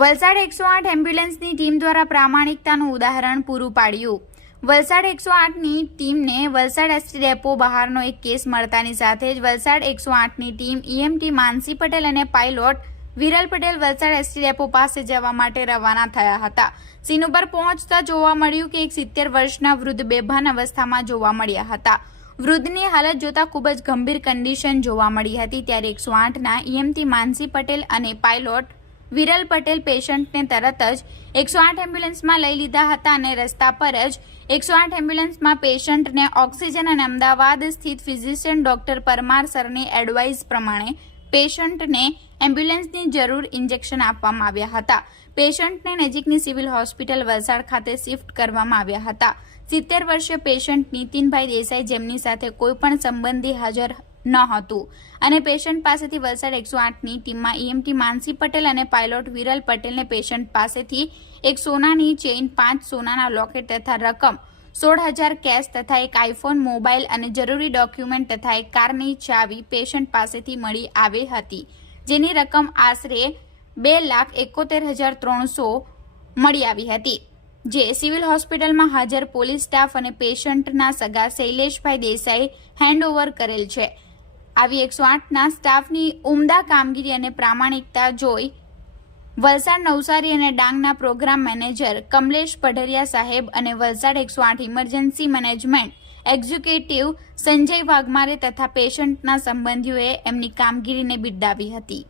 Valsad 108 એમ્બ્યુલન્સની team દ્વારા પ્રામાણિકતાનું ઉદાહરણ પૂરું પાડ્યું। વલસાડ 108ની ટીમને વલસાડ એસટી ડેપો બહારનો એક કેસ મળતાની સાથે જ વલસાડ 108ની ટીમ ઈએમટી માનસી પટેલ અને pilot Viral Patel Valsad ST depot પાસે જવા માટે રવાના થયા હતા। સીન ઉપર પહોંચતા જોવા મળ્યું કે એક 70 વર્ષના વૃદ્ધ બેભાન અવસ્થામાં જોવા મળ્યા હતા। વૃદ્ધની હાલત જોતા ખૂબ જ ગંભીર કન્ડિશન જોવા મળી હતી। ત્યારે 108ના ઈએમટી માનસી પટેલ અને પાયલોટ વિરલ પટેલ પેશન્ટને તરત જ 108 એમ્બ્યુલન્સમાં લઈ લીધા હતા અને રસ્તા પર જ 108 એમ્બ્યુલન્સમાં પેશન્ટને ઓક્સિજન અને અમદાવાદ સ્થિત ફિઝિશિયન ડોક્ટર પરમાર સરની એડવાઇસ પ્રમાણે પેશન્ટને એમ્બ્યુલન્સની જરૂર ઇન્જેક્શન આપવામાં આવ્યા હતા। પેશન્ટને નજીકની સિવિલ હોસ્પિટલ વલસાડ ખાતે શિફ્ટ કરવામાં આવ્યા હતા। 70 વર્ષીય પેશન્ટ નીતિનભાઈ દેસાઈ જેમની સાથે કોઈ પણ સંબંધી હાજર ન હતું અને પેશન્ટ પાસેથી વલસાડ 108ની ટીમમાં ઈએમટી માનસી પટેલ અને પાયલોટ વિરલ પટેલને પેશન્ટ પાસેથી એક સોનાની ચેઇન, 5 સોનાના લોકેટ તથા રકમ 16,000 કેશ તથા એક આઈફોન મોબાઈલ અને જરૂરી ડોક્યુમેન્ટ તથા એક કારની ચાવી પેશન્ટ પાસેથી મળી આવી હતી, જેની રકમ આશરે 2,71,300 મળી આવી હતી, જે સિવિલ હોસ્પિટલમાં હાજર પોલીસ સ્ટાફ અને પેશન્ટના સગા શૈલેષભાઈ દેસાઈ હેન્ડઓવર કરેલ છે। આવી 108ના સ્ટાફની ઉમદા કામગીરી અને પ્રામાણિકતા જોઈ વલસાડ, નવસારી અને ડાંગના પ્રોગ્રામ મેનેજર કમલેશ પઢરિયા સાહેબ અને Valsad 108 emergency management executive Sanjay Waghmare તથા પેશન્ટના સંબંધીઓએ એમની કામગીરીને બિરદાવી હતી।